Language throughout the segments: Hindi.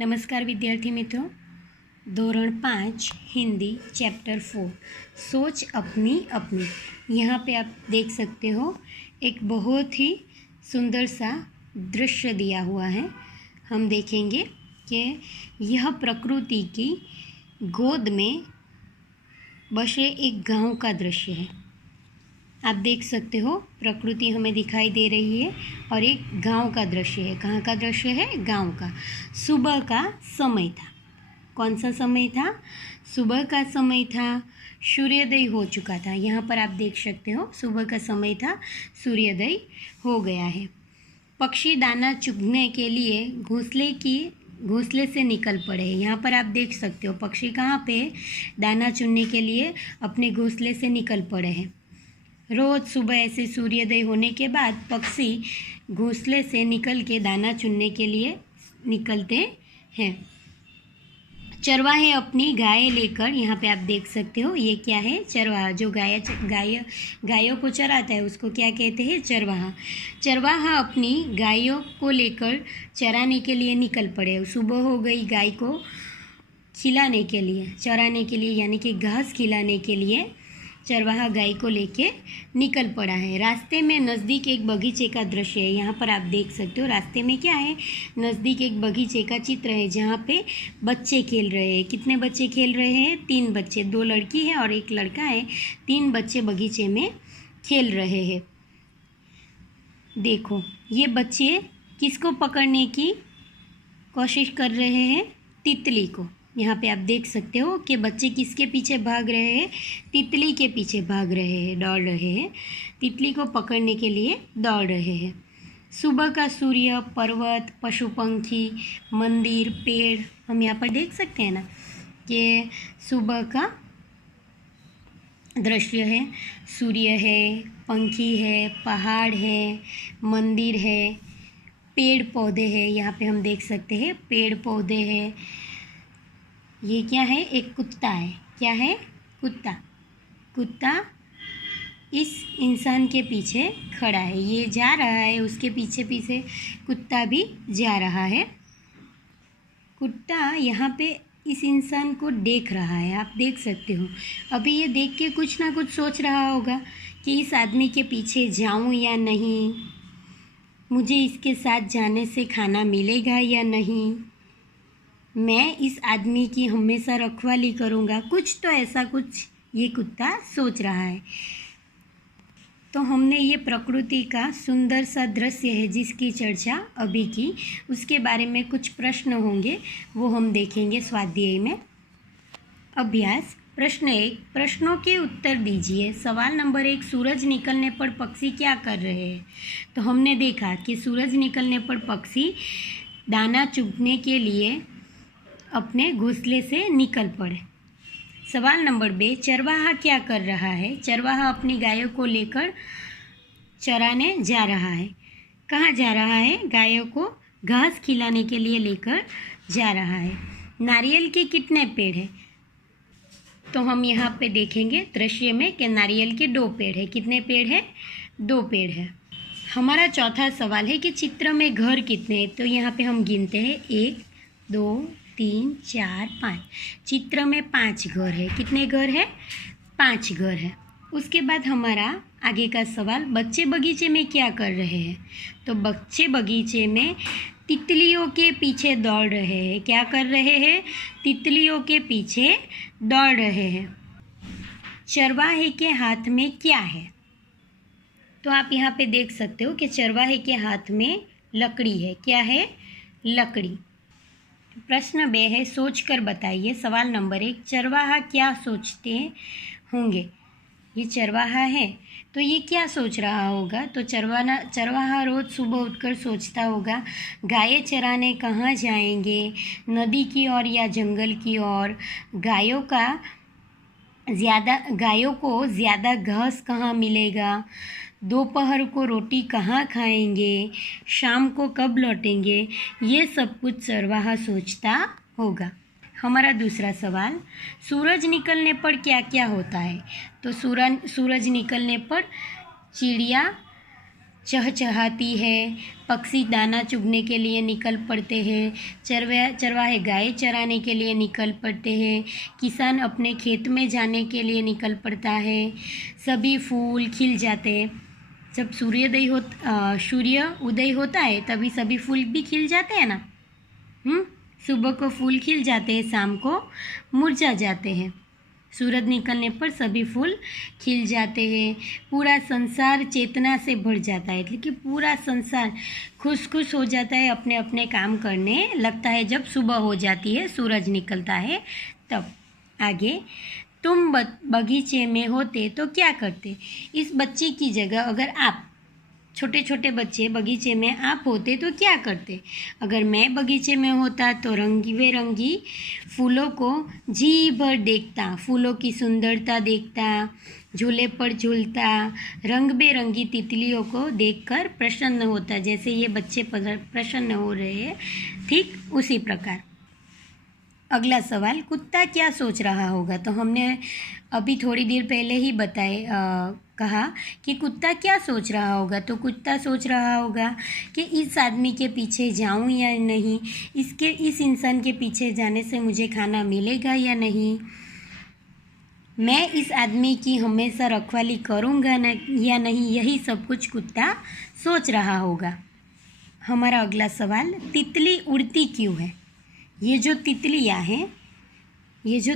नमस्कार विद्यार्थी मित्रों, धोरण 5 हिंदी चैप्टर 4 सोच अपनी अपनी। यहाँ पे आप देख सकते हो एक बहुत ही सुंदर सा दृश्य दिया हुआ है। हम देखेंगे कि यह प्रकृति की गोद में बसे एक गांव का दृश्य है। आप देख सकते हो प्रकृति हमें दिखाई दे रही है और एक गांव का दृश्य है। कहाँ का दृश्य है? गांव का। सुबह का समय था। कौन सा समय था? सुबह का समय था। सूर्योदय हो चुका था। यहाँ पर आप देख सकते हो सुबह का समय था, सूर्योदय हो गया है। पक्षी दाना चुगने के लिए घोंसले से निकल पड़े हैं। यहाँ पर आप देख सकते हो पक्षी कहाँ पे दाना चुनने के लिए अपने घोंसले से निकल पड़े हैं। रोज़ सुबह ऐसे सूर्योदय होने के बाद पक्षी घोंसले से निकल के दाना चुनने के लिए निकलते हैं। चरवाहे अपनी गाय लेकर, यहाँ पे आप देख सकते हो ये क्या है? चरवाहा। जो गायों को चराता है उसको क्या कहते हैं? चरवाहा। चरवाहा अपनी गायों को लेकर चराने के लिए निकल पड़े। सुबह हो गई, गाय को खिलाने के लिए, चराने के लिए यानी कि घास खिलाने के लिए चरवाहा गाय को लेके निकल पड़ा है। रास्ते में नज़दीक एक बगीचे का दृश्य है। यहाँ पर आप देख सकते हो रास्ते में क्या है? नज़दीक एक बगीचे का चित्र है जहाँ पे बच्चे खेल रहे हैं। कितने बच्चे खेल रहे हैं? 3 बच्चे। 2 लड़की है और 1 लड़का है। 3 बच्चे बगीचे में खेल रहे हैं। देखो ये बच्चे किसको पकड़ने की कोशिश कर रहे हैं? तितली को। यहाँ पे आप देख सकते हो कि बच्चे किसके पीछे भाग रहे हैं? तितली के पीछे भाग रहे हैं, दौड़ रहे हैं। तितली को पकड़ने के लिए दौड़ रहे हैं। सुबह का सूर्य, पर्वत, पशु पंछी, मंदिर, पेड़, हम यहाँ पर देख सकते हैं ना कि सुबह का दृश्य है। सूर्य है, पंछी है, पहाड़ है, मंदिर है, पेड़ पौधे हैं। यहाँ पे हम देख सकते हैं पेड़ पौधे हैं। ये क्या है? एक कुत्ता है। क्या है? कुत्ता। कुत्ता इस इंसान के पीछे खड़ा है। ये जा रहा है, उसके पीछे पीछे कुत्ता भी जा रहा है। कुत्ता यहाँ पे इस इंसान को देख रहा है। आप देख सकते हो अभी ये देख के कुछ ना कुछ सोच रहा होगा कि इस आदमी के पीछे जाऊं या नहीं, मुझे इसके साथ जाने से खाना मिलेगा या नहीं, मैं इस आदमी की हमेशा रखवाली करूँगा। कुछ तो ऐसा कुछ ये कुत्ता सोच रहा है। तो हमने ये प्रकृति का सुंदर सा दृश्य है जिसकी चर्चा अभी की, उसके बारे में कुछ प्रश्न होंगे वो हम देखेंगे स्वाध्याय में। अभ्यास प्रश्न 1, प्रश्नों के उत्तर दीजिए। सवाल नंबर 1, सूरज निकलने पर पक्षी क्या कर रहे हैं? तो हमने देखा कि सूरज निकलने पर पक्षी दाना चुगने के लिए अपने घोंसले से निकल पड़े। सवाल नंबर 2, चरवाहा क्या कर रहा है? चरवाहा अपनी गायों को लेकर चराने जा रहा है। कहाँ जा रहा है? गायों को घास खिलाने के लिए लेकर जा रहा है। नारियल के कितने पेड़ हैं? तो हम यहाँ पे देखेंगे दृश्य में कि नारियल के 2 पेड़ हैं। कितने पेड़ हैं? 2 पेड़ हैं। हमारा चौथा सवाल है कि चित्र में घर कितने हैं? तो यहाँ पे हम गिनते हैं 1 2 3 4 5। चित्र में 5 घर है। कितने घर है? 5 घर है। उसके बाद हमारा आगे का सवाल, बच्चे बगीचे में क्या कर रहे हैं? तो बच्चे बगीचे में तितलियों के पीछे दौड़ रहे हैं। क्या कर रहे हैं? तितलियों के पीछे दौड़ रहे हैं। चरवाहे के हाथ में क्या है? तो आप यहाँ पे देख सकते हो कि चरवाहे के हाथ में लकड़ी है। क्या है? लकड़ी। प्रश्न 2 है, सोच कर बताइए। सवाल नंबर 1, चरवाहा क्या सोचते होंगे? ये चरवाहा है तो ये क्या सोच रहा होगा? तो चरवाहा रोज़ सुबह उठकर सोचता होगा गायें चराने कहाँ जाएंगे, नदी की ओर या जंगल की ओर, गायों को ज़्यादा घास कहाँ मिलेगा, दोपहर को रोटी कहाँ खाएंगे, शाम को कब लौटेंगे, ये सब कुछ चरवाहा सोचता होगा। हमारा दूसरा सवाल, सूरज निकलने पर क्या क्या होता है? तो सूरज निकलने पर चिड़िया चहचहाती है, पक्षी दाना चुगने के लिए निकल पड़ते हैं, चरवाहे गाय चराने के लिए निकल पड़ते हैं, किसान अपने खेत में जाने के लिए निकल पड़ता है, सभी फूल खिल जाते हैं। जब सूर्य उदय होता है तभी सभी फूल भी खिल जाते हैं ना। सुबह को फूल खिल जाते हैं, शाम को मुरझा जाते हैं। सूरज निकलने पर सभी फूल खिल जाते हैं। पूरा संसार चेतना से भर जाता है, लेकिन पूरा संसार खुश खुश हो जाता है, अपने अपने काम करने लगता है जब सुबह हो जाती है, सूरज निकलता है तब। आगे, तुम बगीचे में होते तो क्या करते? इस बच्चे की जगह अगर आप, छोटे छोटे बच्चे बगीचे में आप होते तो क्या करते? अगर मैं बगीचे में होता तो रंगी बेरंगी फूलों को जी भर देखता, फूलों की सुंदरता देखता, झूले पर झूलता, रंग बेरंगी तितलियों को देखकर प्रसन्न होता, जैसे ये बच्चे प्रसन्न हो रहे हैं, ठीक उसी प्रकार। अगला सवाल, कुत्ता क्या सोच रहा होगा? तो हमने अभी थोड़ी देर पहले ही कहा कि कुत्ता क्या सोच रहा होगा। तो कुत्ता सोच रहा होगा कि इस आदमी के पीछे जाऊं या नहीं, इस इंसान के पीछे जाने से मुझे खाना मिलेगा या नहीं, मैं इस आदमी की हमेशा रखवाली करूँगा या नहीं, यही सब कुछ कुत्ता सोच रहा होगा। हमारा अगला सवाल, तितली उड़ती क्यों है? ये जो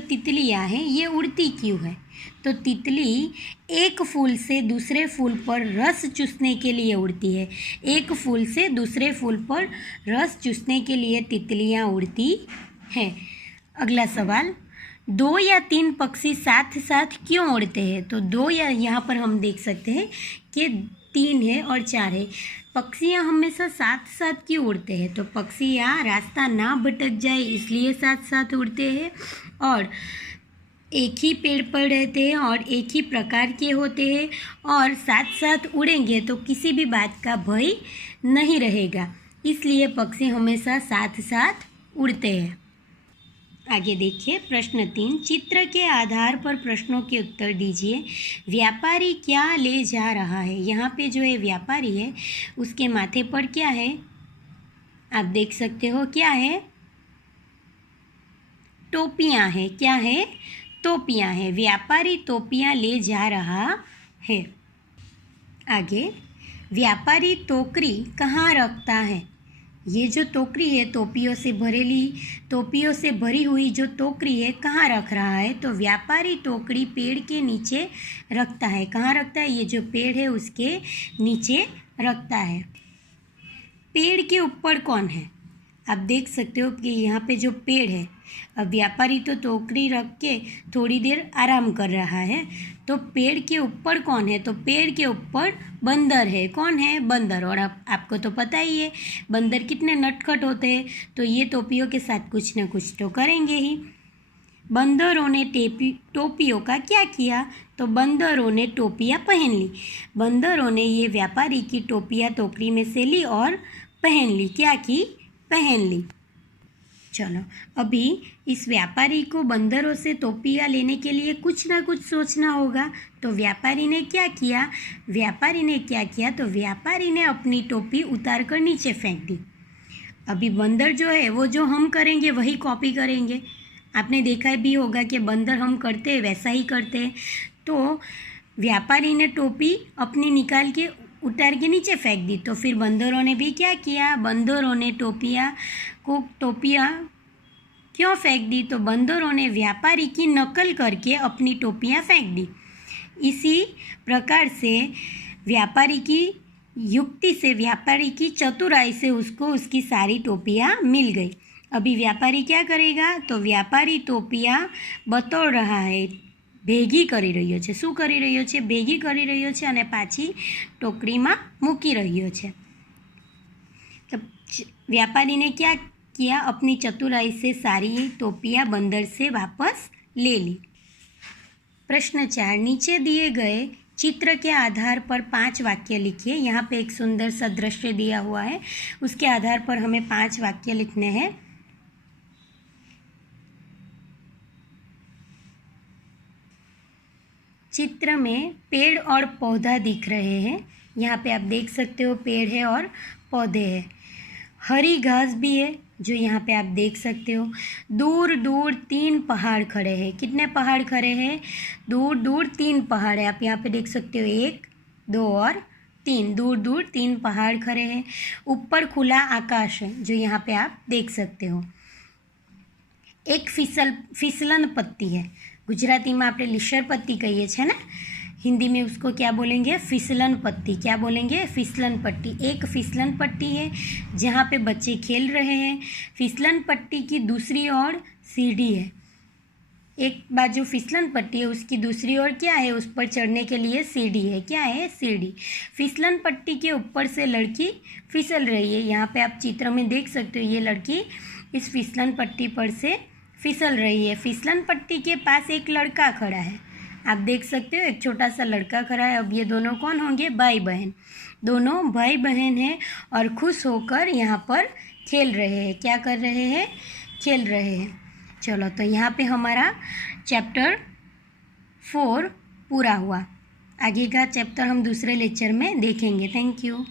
तितलियाँ हैं ये उड़ती क्यों है? तो तितली एक फूल से दूसरे फूल पर रस चूसने के लिए उड़ती है। एक फूल से दूसरे फूल पर रस चूसने के लिए तितलियाँ उड़ती हैं। अगला सवाल, 2 या 3 पक्षी साथ साथ क्यों उड़ते हैं? तो 2 या यहाँ पर हम देख सकते हैं कि 3 है और 4 है। पक्षियाँ हमेशा साथ साथ क्यों उड़ते हैं? तो पक्षियाँ रास्ता ना भटक जाए इसलिए साथ साथ उड़ते हैं, और एक ही पेड़ पर रहते हैं और एक ही प्रकार के होते हैं, और साथ साथ उड़ेंगे तो किसी भी बात का भय नहीं रहेगा, इसलिए पक्षी हमेशा साथ साथ उड़ते हैं। आगे देखिए, प्रश्न 3, चित्र के आधार पर प्रश्नों के उत्तर दीजिए। व्यापारी क्या ले जा रहा है? यहाँ पे जो है व्यापारी है, उसके माथे पर क्या है? आप देख सकते हो क्या है? टोपियाँ है। क्या है? टोपियाँ है। व्यापारी टोपियाँ ले जा रहा है। आगे, व्यापारी टोकरी कहाँ रखता है? ये जो टोकरी है, टोपियों से भरी हुई जो टोकरी है, कहाँ रख रहा है? तो व्यापारी टोकरी पेड़ के नीचे रखता है। कहाँ रखता है? ये जो पेड़ है उसके नीचे रखता है। पेड़ के ऊपर कौन है? आप देख सकते हो कि यहाँ पे जो पेड़ है, अब व्यापारी तो टोकरी रख के थोड़ी देर आराम कर रहा है, तो पेड़ के ऊपर कौन है? तो पेड़ के ऊपर बंदर है। कौन है? बंदर। और आपको तो पता ही है बंदर कितने नटखट होते हैं, तो ये टोपियों के साथ कुछ न कुछ तो करेंगे ही। बंदरों ने टोपियों का क्या किया? तो बंदरों ने टोपियाँ पहन ली। बंदरों ने ये व्यापारी की टोपियाँ टोकरी में से ली और पहन ली। क्या की? पहन ली। चलो, अभी इस व्यापारी को बंदरों से टोपियाँ लेने के लिए कुछ ना कुछ सोचना होगा। तो व्यापारी ने क्या किया? तो व्यापारी ने अपनी टोपी उतार कर नीचे फेंक दी। अभी बंदर जो है वो जो हम करेंगे वही कॉपी करेंगे। आपने देखा भी होगा कि बंदर हम करते हैं वैसा ही करते हैं। तो व्यापारी ने टोपी अपनी निकाल के उतार के नीचे फेंक दी, तो फिर बंदरों ने भी क्या किया? बंदरों ने टोपियाँ क्यों फेंक दी? तो बंदरों ने व्यापारी की नकल करके अपनी टोपियाँ फेंक दी। इसी प्रकार से व्यापारी की युक्ति से, व्यापारी की चतुराई से उसको उसकी सारी टोपियाँ मिल गई। अभी व्यापारी क्या करेगा? तो व्यापारी टोपियाँ बतोड़ रहा है, ભેગી કરી રહ્યો છે। શું કરી રહ્યો છે? ભેગી કરી રહ્યો છે અને પાછી ટોકરીમાં મૂકી રહ્યો છે। तो व्यापारी ने क्या किया? अपनी चतुराई से सारी टोपियाँ बंदर से वापस ले ली। प्रश्न 4, नीचे दिए गए चित्र के आधार पर 5 वाक्य लिखिए। यहाँ पे एक सुंदर सा दृश्य दिया हुआ है, उसके आधार पर हमें 5 वाक्य लिखने हैं। चित्र में पेड़ और पौधा दिख रहे हैं। यहाँ पे आप देख सकते हो पेड़ है और पौधे हैं, हरी घास भी है जो यहाँ पे आप देख सकते हो। दूर दूर 3 पहाड़ खड़े हैं। कितने पहाड़ खड़े हैं? दूर दूर 3 पहाड़ है। आप यहाँ पे देख सकते हो 1, 2 और 3, दूर दूर 3 पहाड़ खड़े हैं। ऊपर खुला आकाश है जो यहाँ पे आप देख सकते हो। एक फिसलन पट्टी है। गुजरातीમાં આપણે લીસર પટ્ટી કહીએ છીએ ને, हिंदी में उसको क्या बोलेंगे? फिसलन पट्टी। क्या बोलेंगे? फिसलन पट्टी। एक फिसलन पट्टी है जहाँ पे बच्चे खेल रहे हैं। फिसलन पट्टी की दूसरी ओर सीढ़ी है। एक बाजू फिसलन पट्टी है, उसकी दूसरी ओर क्या है? उस पर चढ़ने के लिए सीढ़ी है। क्या है? सीढ़ी। फिसलन पट्टी के ऊपर से लड़की फिसल रही है। यहाँ पे आप चित्र में देख सकते हो, ये लड़की इस फिसलन पट्टी पर से फिसल रही है। फिसलन पट्टी के पास एक लड़का खड़ा है। आप देख सकते हो एक छोटा सा लड़का खड़ा है। अब ये दोनों कौन होंगे? भाई बहन। दोनों भाई बहन हैं और खुश होकर यहाँ पर खेल रहे हैं। क्या कर रहे हैं? खेल रहे हैं। चलो, तो यहाँ पे हमारा चैप्टर 4 पूरा हुआ। आगे का चैप्टर हम दूसरे लेक्चर में देखेंगे। Thank you.